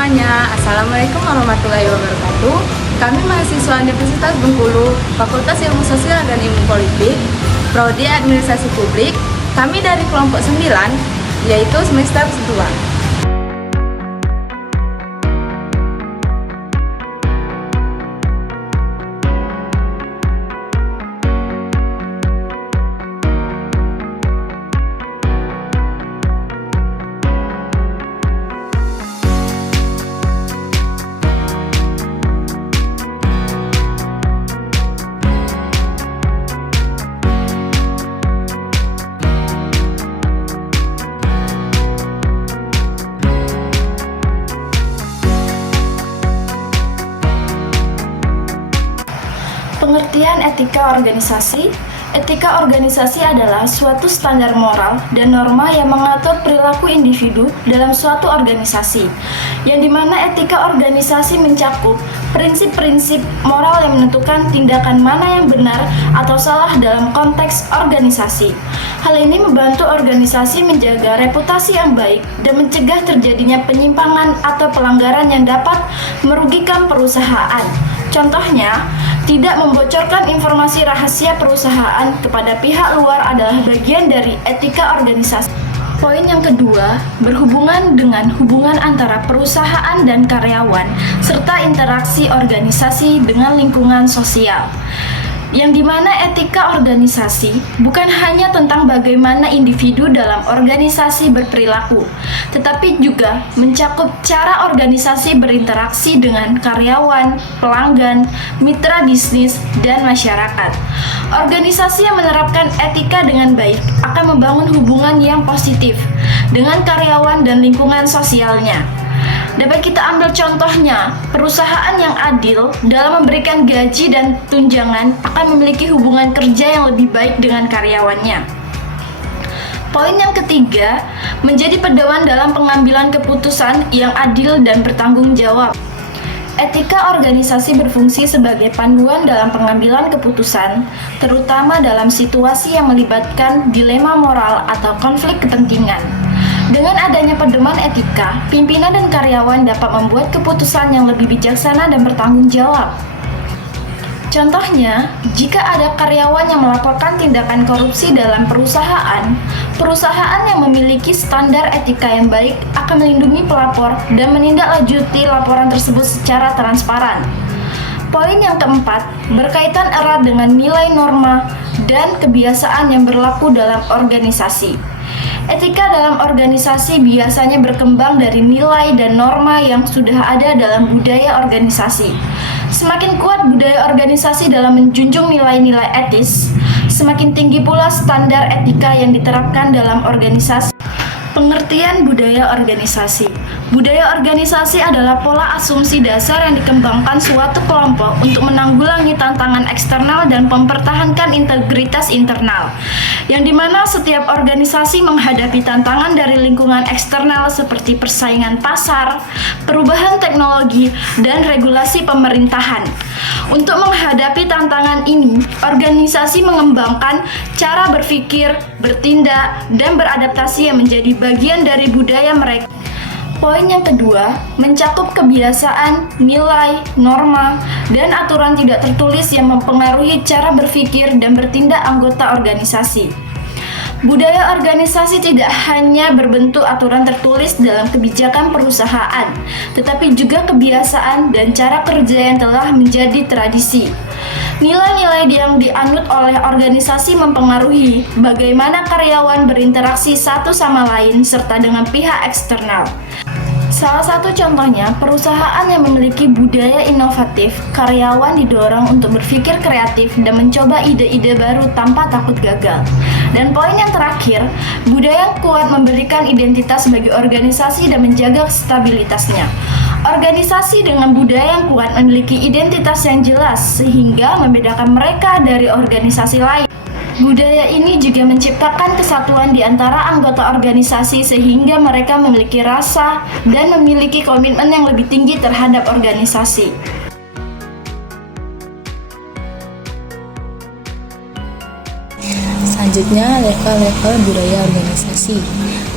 semuanya, Assalamualaikum warahmatullahi wabarakatuh. Kami mahasiswa Universitas Bengkulu, Fakultas Ilmu Sosial dan Ilmu Politik, Prodi Administrasi Publik. Kami dari kelompok 9, yaitu semester 2. Pengertian etika organisasi. Etika organisasi adalah suatu standar moral dan norma yang mengatur perilaku individu dalam suatu organisasi, yang dimana etika organisasi mencakup prinsip-prinsip moral yang menentukan tindakan mana yang benar atau salah dalam konteks organisasi. Hal ini membantu organisasi menjaga reputasi yang baik dan mencegah terjadinya penyimpangan atau pelanggaran yang dapat merugikan perusahaan. Contohnya, tidak membocorkan informasi rahasia perusahaan kepada pihak luar adalah bagian dari etika organisasi. Poin yang kedua, berhubungan dengan hubungan antara perusahaan dan karyawan, serta interaksi organisasi dengan lingkungan sosial. Yang dimana etika organisasi bukan hanya tentang bagaimana individu dalam organisasi berperilaku, tetapi juga mencakup cara organisasi berinteraksi dengan karyawan, pelanggan, mitra bisnis, dan masyarakat. Organisasi yang menerapkan etika dengan baik akan membangun hubungan yang positif dengan karyawan dan lingkungan sosialnya. Dapat kita ambil contohnya, perusahaan yang adil dalam memberikan gaji dan tunjangan akan memiliki hubungan kerja yang lebih baik dengan karyawannya. Poin yang ketiga, menjadi pedoman dalam pengambilan keputusan yang adil dan bertanggung jawab. Etika organisasi berfungsi sebagai panduan dalam pengambilan keputusan, terutama dalam situasi yang melibatkan dilema moral atau konflik kepentingan. Dengan adanya pedoman etika, pimpinan dan karyawan dapat membuat keputusan yang lebih bijaksana dan bertanggung jawab. Contohnya, jika ada karyawan yang melaporkan tindakan korupsi dalam perusahaan, perusahaan yang memiliki standar etika yang baik akan melindungi pelapor dan menindaklanjuti laporan tersebut secara transparan. Poin yang keempat, berkaitan erat dengan nilai norma dan kebiasaan yang berlaku dalam organisasi. Etika dalam organisasi biasanya berkembang dari nilai dan norma yang sudah ada dalam budaya organisasi. Semakin kuat budaya organisasi dalam menjunjung nilai-nilai etis, semakin tinggi pula standar etika yang diterapkan dalam organisasi. Pengertian budaya organisasi. Budaya organisasi adalah pola asumsi dasar yang dikembangkan suatu kelompok untuk menanggulangi tantangan eksternal dan mempertahankan integritas internal, yang dimana setiap organisasi menghadapi tantangan dari lingkungan eksternal seperti persaingan pasar, perubahan teknologi, dan regulasi pemerintahan. Untuk menghadapi tantangan ini, organisasi mengembangkan cara berpikir, bertindak, dan beradaptasi yang menjadi bagian dari budaya mereka. Poin yang kedua, mencakup kebiasaan, nilai, norma, dan aturan tidak tertulis yang mempengaruhi cara berpikir dan bertindak anggota organisasi. Budaya organisasi tidak hanya berbentuk aturan tertulis dalam kebijakan perusahaan, tetapi juga kebiasaan dan cara kerja yang telah menjadi tradisi. Nilai-nilai yang dianut oleh organisasi mempengaruhi bagaimana karyawan berinteraksi satu sama lain serta dengan pihak eksternal. Salah satu contohnya, perusahaan yang memiliki budaya inovatif, karyawan didorong untuk berpikir kreatif dan mencoba ide-ide baru tanpa takut gagal. Dan poin yang terakhir, budaya yang kuat memberikan identitas bagi organisasi dan menjaga stabilitasnya. Organisasi dengan budaya yang kuat memiliki identitas yang jelas sehingga membedakan mereka dari organisasi lain. Budaya ini juga menciptakan kesatuan di antara anggota organisasi sehingga mereka memiliki rasa dan memiliki komitmen yang lebih tinggi terhadap organisasi. Saya Selanjutnya, level-level budaya organisasi.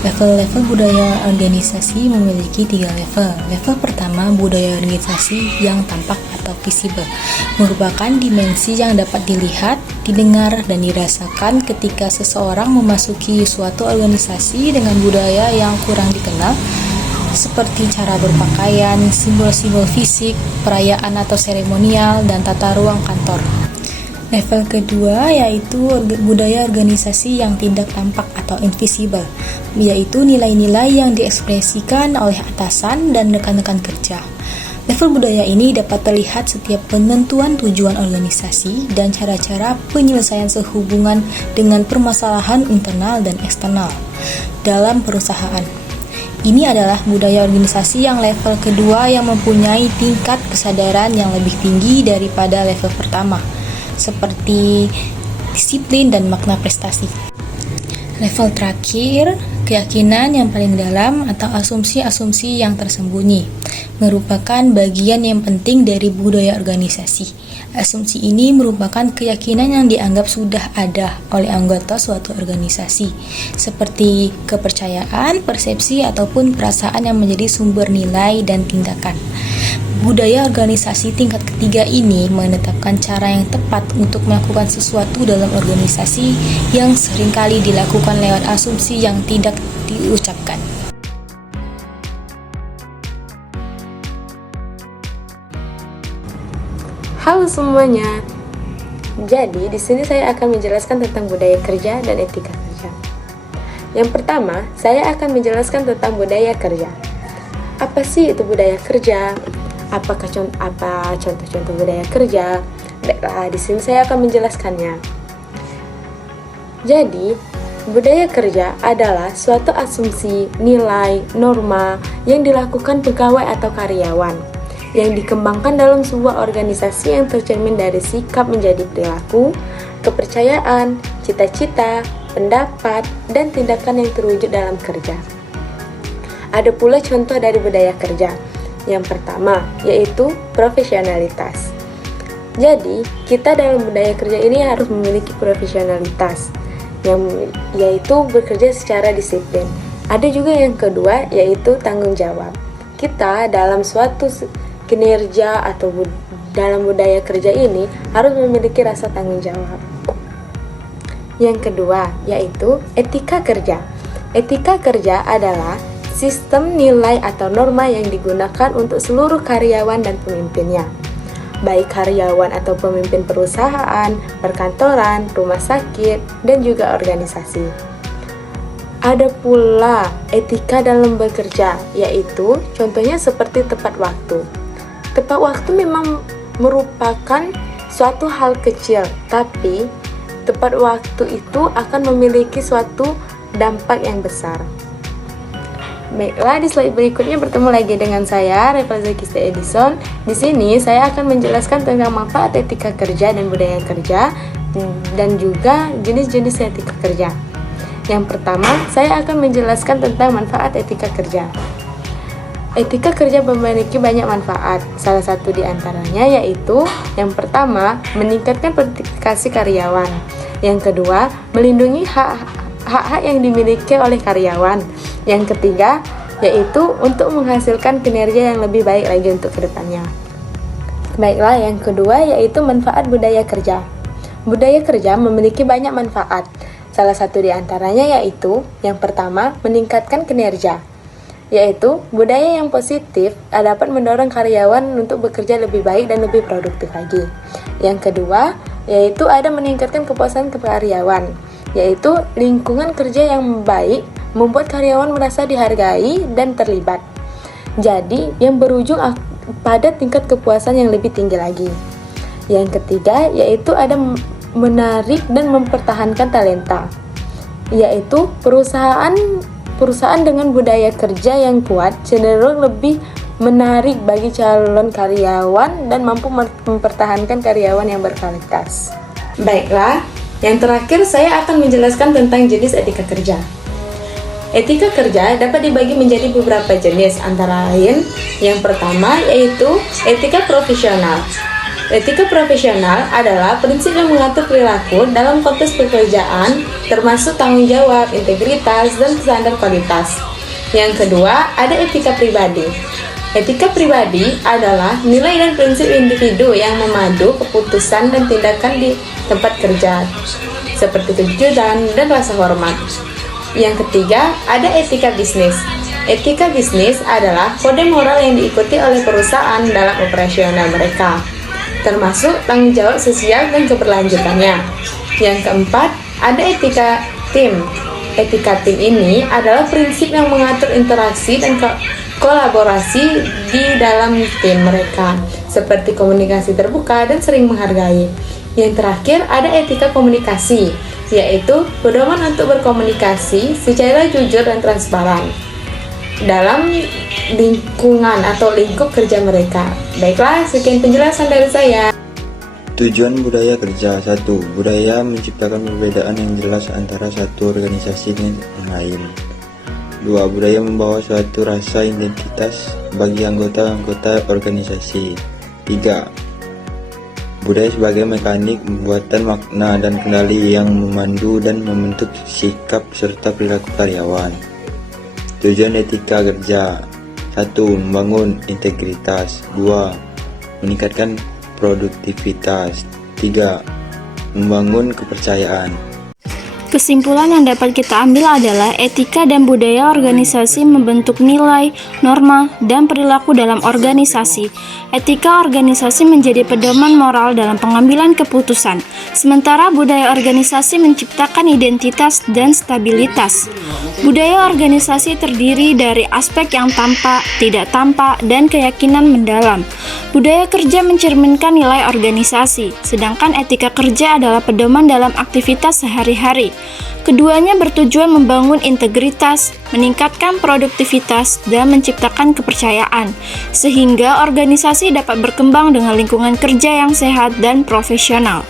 Level-level budaya organisasi memiliki 3 level. Level pertama, budaya organisasi yang tampak atau visible, merupakan dimensi yang dapat dilihat, didengar, dan dirasakan ketika seseorang memasuki suatu organisasi dengan budaya yang kurang dikenal, seperti cara berpakaian, simbol-simbol fisik, perayaan atau seremonial, dan tata ruang kantor. Level kedua yaitu budaya organisasi yang tidak tampak atau invisible, yaitu nilai-nilai yang diekspresikan oleh atasan dan rekan-rekan kerja. Level budaya ini dapat terlihat setiap penentuan tujuan organisasi dan cara-cara penyelesaian sehubungan dengan permasalahan internal dan eksternal dalam perusahaan. Ini adalah budaya organisasi yang level kedua yang mempunyai tingkat kesadaran yang lebih tinggi daripada level pertama, seperti disiplin dan makna prestasi. Level terakhir, keyakinan yang paling dalam atau asumsi-asumsi yang tersembunyi, merupakan bagian yang penting dari budaya organisasi. Asumsi ini merupakan keyakinan yang dianggap sudah ada oleh anggota suatu organisasi, seperti kepercayaan, persepsi, ataupun perasaan yang menjadi sumber nilai dan tindakan. Budaya organisasi tingkat ketiga ini menetapkan cara yang tepat untuk melakukan sesuatu dalam organisasi yang seringkali dilakukan lewat asumsi yang tidak diucapkan. Halo semuanya. Jadi, di sini saya akan menjelaskan tentang budaya kerja dan etika kerja. Yang pertama, saya akan menjelaskan tentang budaya kerja. Apa sih itu budaya kerja? Apa contoh-contoh budaya kerja? Baiklah, di sini saya akan menjelaskannya. Jadi, budaya kerja adalah suatu asumsi, nilai, norma yang dilakukan pegawai atau karyawan yang dikembangkan dalam sebuah organisasi yang tercermin dari sikap menjadi perilaku, kepercayaan, cita-cita, pendapat, dan tindakan yang terwujud dalam kerja. Ada pula contoh dari budaya kerja. Yang pertama, yaitu profesionalitas. Jadi, kita dalam budaya kerja ini harus memiliki profesionalitas, yaitu bekerja secara disiplin. Ada juga yang kedua, yaitu tanggung jawab. Kita dalam suatu kinerja atau dalam budaya kerja ini harus memiliki rasa tanggung jawab. Yang kedua, yaitu etika kerja. Etika kerja adalah sistem nilai atau norma yang digunakan untuk seluruh karyawan dan pemimpinnya, baik karyawan atau pemimpin perusahaan, perkantoran, rumah sakit, dan juga organisasi. Ada pula etika dalam bekerja, yaitu contohnya seperti tepat waktu. Tepat waktu memang merupakan suatu hal kecil, tapi tepat waktu itu akan memiliki suatu dampak yang besar. Baiklah, di slide berikutnya bertemu lagi dengan saya, Reva Zakista Edison. Di sini saya akan menjelaskan tentang manfaat etika kerja dan budaya kerja, dan juga jenis-jenis etika kerja. Yang pertama, saya akan menjelaskan tentang manfaat etika kerja. Etika kerja memiliki banyak manfaat. Salah satu di antaranya yaitu, yang pertama, meningkatkan produktivitas karyawan. Yang kedua, melindungi hak-hak yang dimiliki oleh karyawan. Yang ketiga, yaitu untuk menghasilkan kinerja yang lebih baik lagi untuk kedepannya. Baiklah, yang kedua yaitu manfaat budaya kerja. Budaya kerja memiliki banyak manfaat. Salah satu di antaranya yaitu, yang pertama, meningkatkan kinerja. Yaitu, budaya yang positif dapat mendorong karyawan untuk bekerja lebih baik dan lebih produktif lagi. Yang kedua, yaitu ada meningkatkan kepuasan karyawan. Yaitu, lingkungan kerja yang baik membuat karyawan merasa dihargai dan terlibat. Jadi, yang berujung pada tingkat kepuasan yang lebih tinggi lagi. Yang ketiga, yaitu ada menarik dan mempertahankan talenta. Yaitu, perusahaan dengan budaya kerja yang kuat cenderung lebih menarik bagi calon karyawan dan mampu mempertahankan karyawan yang berkualitas. Baiklah, yang terakhir saya akan menjelaskan tentang jenis etika kerja. Etika kerja dapat dibagi menjadi beberapa jenis, antara lain yang pertama yaitu etika profesional. Etika profesional adalah prinsip yang mengatur perilaku dalam konteks pekerjaan, termasuk tanggung jawab, integritas, dan standar kualitas. Yang kedua, ada etika pribadi. Etika pribadi adalah nilai dan prinsip individu yang memadu keputusan dan tindakan di tempat kerja, seperti kejujuran dan rasa hormat. Yang ketiga, ada etika bisnis. Etika bisnis adalah kode moral yang diikuti oleh perusahaan dalam operasional mereka, termasuk tanggung jawab sosial dan keberlanjutannya. Yang keempat, ada etika tim. Etika tim ini adalah prinsip yang mengatur interaksi dan kolaborasi di dalam tim mereka, seperti komunikasi terbuka dan saling menghargai. Yang terakhir, ada etika komunikasi, yaitu pedoman untuk berkomunikasi secara jujur dan transparan dalam lingkungan atau lingkup kerja mereka. Baiklah, sekian penjelasan dari saya. Tujuan budaya kerja. 1. Budaya menciptakan perbedaan yang jelas antara satu organisasi dengan yang lain. 2. Budaya membawa suatu rasa identitas bagi anggota-anggota organisasi. 3. Budaya sebagai mekanik pembuatan makna dan kendali yang memandu dan membentuk sikap serta perilaku karyawan. Tujuan etika kerja. 1. Membangun integritas. 2. Meningkatkan produktivitas. 3. Membangun kepercayaan. Kesimpulan yang dapat kita ambil adalah etika dan budaya organisasi membentuk nilai, norma, dan perilaku dalam organisasi. Etika organisasi menjadi pedoman moral dalam pengambilan keputusan, sementara budaya organisasi menciptakan identitas dan stabilitas. Budaya organisasi terdiri dari aspek yang tampak, tidak tampak, dan keyakinan mendalam. Budaya kerja mencerminkan nilai organisasi, sedangkan etika kerja adalah pedoman dalam aktivitas sehari-hari. Keduanya bertujuan membangun integritas, meningkatkan produktivitas, dan menciptakan kepercayaan, sehingga organisasi dapat berkembang dengan lingkungan kerja yang sehat dan profesional.